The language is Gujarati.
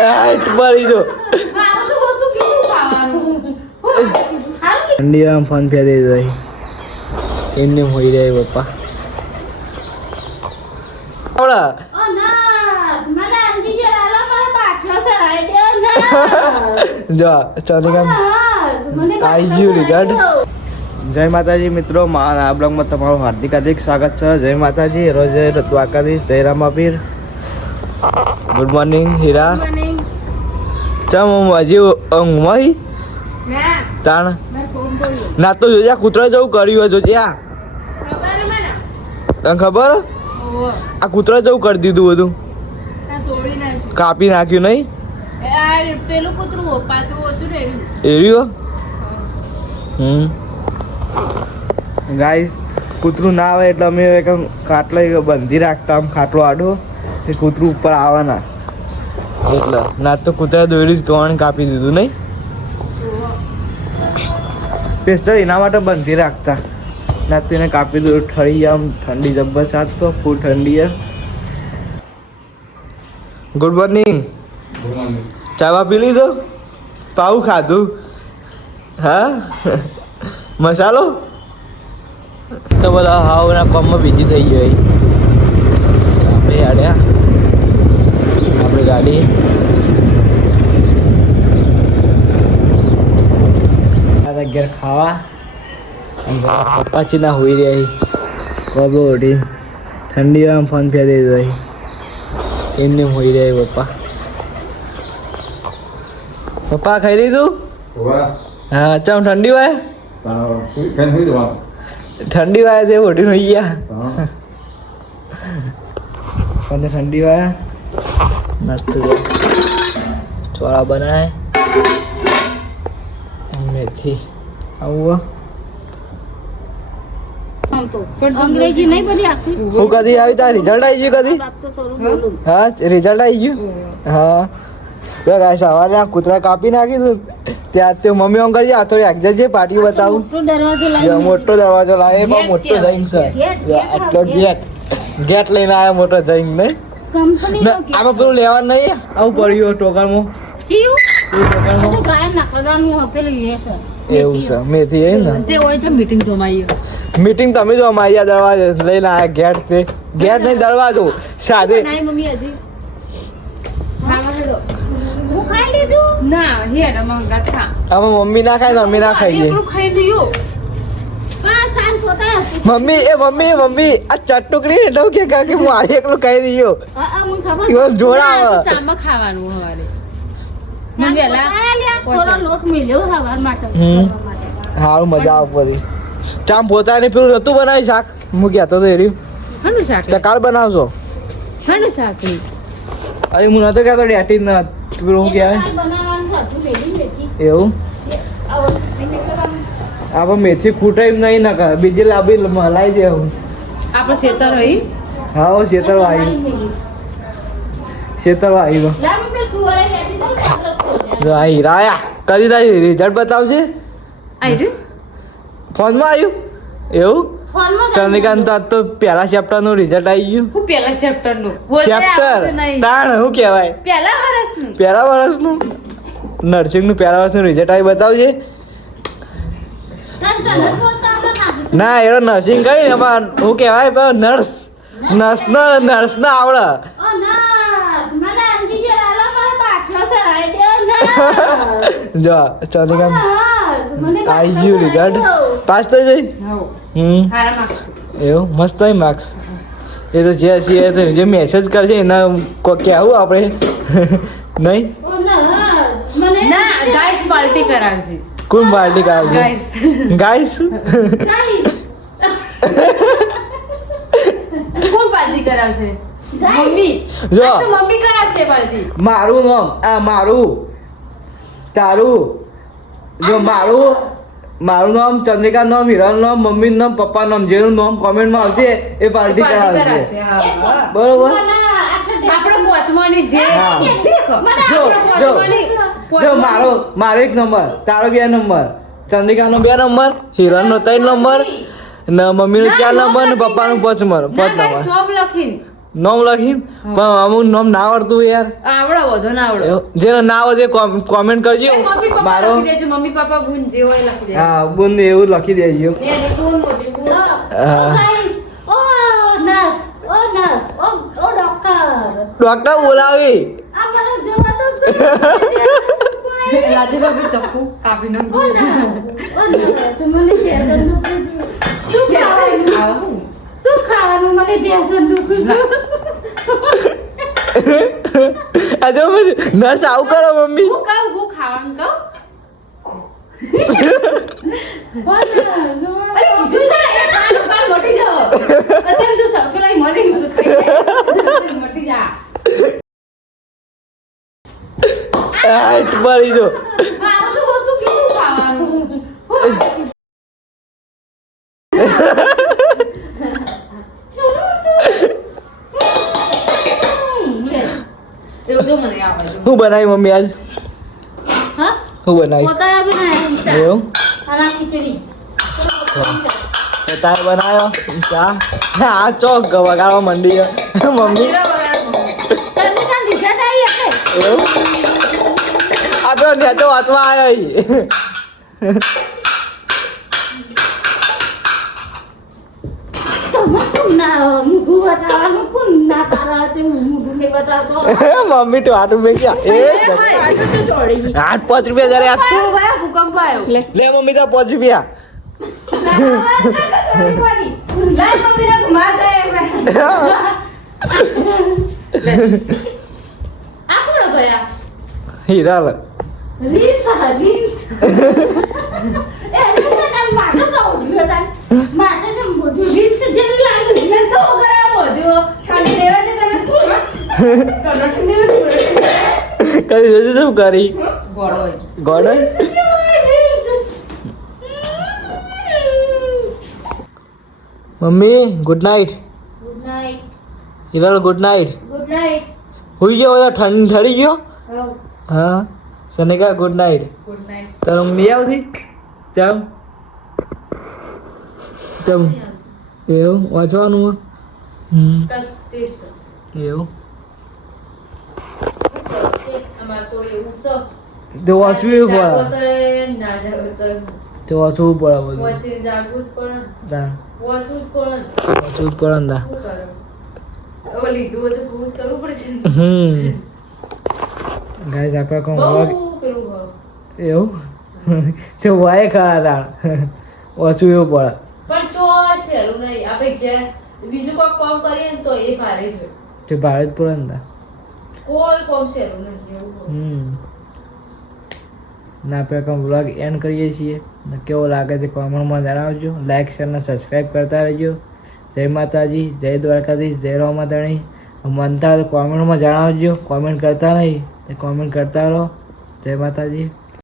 હાઈટ પડી જો. મારું તો વસ્તુ કીધું ખાવાનું ઠંડી આમ ફોન ફેરી રહી એમને હોઈ રહ્યા પપ્પા જય માતાજી મિત્રો મારા બ્લોગમાં તમારું હાર્દિક હાર્દિક સ્વાગત છે. જય માતાજી રોજ દ્વારકાધીશ જય રામાપીર. ગુડ મોર્નિંગ હીરા. ચમ હજી ઊંઘમાં? તાણ? ના તો જોજે કૂતરા જેવું કર્યું જોજે આ. તને ખબર? આ કૂતરા જેવું કરી દીધું બધું. કાપી નાખ્યું નહીં? પેલું કૂતરું પાતળું હતું ને એર્યું હમ. ગાઈસ કૂતરું ના આવે એટલે અમે એક ખાટલો બંધી રાખતા આમ ખાટલો આડો એ કૂતરું ઉપર આવે ના એટલે ના તો કૂતરા દોરી જ કણ કાપી દીધું નહીં? પેસ્ટર એના માટે બંધી રાખતા. ના તો એને કાપી દીધું. ઠરી આમ ઠંડી જબ્બર સાથ તો ફૂલ ઠંડી ગુડ મોર્નિંગ ચાવા પી લીધો? પાઉં ખાધું. હા? મસાલો? તો બધા હાવના કોમમાં બીજી થઈ ગઈ આપણે આડ્યા આપણી ગાડી. ઘેર ખાવા. પપ્પા ચીના હોઈ રહ્યા બાબુ ઉઠી. ઠંડી આમ ફોન ફેરી રહી એમને હોઈ રહ્યા પપ્પા. પપ્પા ખાઈ લીધું? હા ચમ ઠંડી વાય ઠંડી વાય તે ઓઢી હોઈ ગયા. ઠંડી વાય નથી ચોળા બનાય. મેથી આવું અંગ્રેજી નહીં બધી આખી? હું કદી આવી તાર રિઝલ્ટ આવી ગયું કદી? તો હા રિઝલ્ટ આવી ગયું? હા. ગાય સવારે આ કૂતરા કાપી નાખી દઉં ત્યાં તે મમ્મી આમ કરજે થોડી આગળ જે પાટી બતાવું. મોટો દરવાજો લાવી મોટો જઈન છે. ગેટ, આટલો ગેટ. ગેટ લઈને આવ્યો મોટો જઈને નહીં કંપની આમાં પેલું લેવાનું નહીં? આવું પડ્યું ટોકરમાં ચીયું તો ગાયબ નાખવાનું આપેલું એ એવું છે. મેથી એ ને? તે હોય છે મીટિંગ જોમાઈ મીટિંગ તમે જો અમારી દરવાજે લઈને આયા ગેટ તે. ગેટ નહીં દરવાજો. સાદે નાઈ મમ્મી હજી? ખાઈ ના આમાં મમ્મી ના ખાય ને મમ્મી ના ખાઈએ. એકલું ખાઈ લીધું મમ્મી એ મમ્મી મમ્મી આ ચટુકડી એટલે કે કા કે હું આ એકલું ખાઈ રહ્યો. હા હા મને ખબર જોડા આવે ચામાં ખાવાનું હવારે. મને થોડો લોટ મિલ્યો હવાર માટે. હમ. સારું મજા આવે પડી ચામ પોતાની પેલું નતું બનાવી શાક? હું કહેતો તો એરી. હનુ શાક તે કાલ બનાવશો? હનું શાક અરે હું નતો કહેતો ડેટી ન પેલું હું કહેવાય. એવું? આપણે મેથી ખૂટે નહીં નાખા. બીજી લાંબી મલાઈ દે હું આપણે શેતર હોય? હા હો શેતર આવી શેતર આવી. જો આ હીરા કદી તારી રિઝલ્ટ બતાવજે. ફોનમાં આવ્યું? એવું? ચંદ્રકાંત આજ તો પહેલા ચેપ્ટરનું રિઝલ્ટ આવી ગયું. હું પેલા ચેપ્ટરનું? ચેપ્ટર તાણ શું કહેવાય? પેલા વર્ષનું પહેલા વર્ષનું નર્સિંગનું પહેલા વર્ષનું રિઝલ્ટ આવી બતાવજે તન તન જ બોલતા આપણે નાખી. ના એનો નર્સિંગ કઈ ને પણ શું કહેવાય નર્સ. નર્સ ના નર્સ ના આવડે. ઓ ના મને અંજી જે ચંદ્રકાંત કામ? આઈ ગયું રિઝલ્ટ પાસ થઈ જઈ હમ. એવું? મસ્ત હોય માર્ક્સ એ તો જે હશે એ તો જે મેસેજ કરશે એના કો- કહેવું આપણે. નહીં? ઓ ના મને ના ગાઈસ પાર્ટી કરાવશે. કોણ પાર્ટી કાઢશે ગાઈસ ગાઈસ કોણ પાર્ટી કરાવશે મમ્મી જો. મમ્મી કરાવશે પાર્ટી મારું નામ આ મારું તારું જો મારું મારું નામ ચંદ્રિકા નામ હિરણ નામ મમ્મી નામ પપ્પા નામ જેનું નામ કોમેન્ટમાં આવશે એ પાર્ટી કરાવશે. બરોબર? આપણો પોચવાની જે હા. જો જો મારો મારો એક નંબર તારો બે નંબર ચંદ્રિકાનો બે નંબર હિરણનો ત્રણ નંબર ને મમ્મીનો ચાર નંબર ને પપ્પાનો પાંચ નંબર પાંચ નંબર. નામ લખીને? પણ અમુક નામ ના આવડતું યાર. આવડો વધો ના આવડે. જેને ના આવડે કોમેન્ટ કરજો. મારો મમ્મી પપ્પા ગુણ જે હોય લખી દેજો. હા બુંદ એવું લખી દેજો. ગુણ ગુણ. ડોક્ટર બોલાવી. આ મને જોવાનું જ નથી. રાજુભાઈ ચપ્પુ Oh. Oh, દુખું છું. શું ખાવાનું? મને ટેન્શન દુખું છું. નર્સ આવ કરો મમ્મી હું કહું હું ખાવાનું કહું અરે બીજું ના એ દુકાન મટી જાઓ અત્યારે જો સફેલાઈ મને ખાઈ હાટ મારી દો. એવું શું બનાવી મમ્મી આજ? હું બનાવી. એવું? તારે બનાવ્યો? ચા? આ ચોક વગાડવા મંડી મમ્મી? જીરા એવું આપણે નેચો વાંચવા આવ્યો તે મમ્મી તો આટું તો છોડી આઠ પાંચ રૂપિયા જયારે આવ્યો ભૂકંપ આવ્યો. લે. મમ્મી તો પાંચ રૂપિયા. આ કોણ ભયા હીરા લે રીલ્સ રીલ્સ એ રીલ્સ તાર માથે તો ઉડ્યો તાર માથે તો મોઢું રીલ્સ જેવી લાગે છે શું કરા બધું ખાલી દેવા દે તને કદી જોજો શું કરી ગોળો ગોડો mummy good night good night Hiral good night good night હુઈ ગયો બધા ઠંડ ઠરી ગયો હા Sanika good night good night તારે ઊંઘ નહીં આવતી? ચમ ચમ એવું? વાંચવાનું હમ. એવું? તો એવું વાંચવું એવું પડે. તો વાંચવું પડે બધું. પડે. વાંચવું જ પડે. વાંચવું જ પડે ને તાણ. શું કરો? હવે લીધું હોય તો પૂરું કરવું પડશે હમ. ગાઈસ આપણે કોણ હોય. એવું? તે વાય ખરા તાણ. ઓછું એવું પડે. પણ ચો સહેલું નહીં આપણે ઘેર બીજું કોઈ કામ કરીએ ને તો એ ભારે છે. તે ભારે જ પડે ને. કોઈ કામ સહેલું નહીં એવું. હમ. ના આપણે કંઈ વ્લોગ એન્ડ કરીએ છીએ. ને કેવો લાગે છે કોમેન્ટમાં જણાવજો. લાઈક શેર અને સબસ્ક્રાઈબ કરતા રહેજો. જય માતાજી જય દ્વારકાધીશ જય રામાધણી. મનતા કોમેન્ટમાં જણાવજો. કોમેન્ટ કરતા નહીં. તે કોમેન્ટ કરતા રહો. જય માતાજી.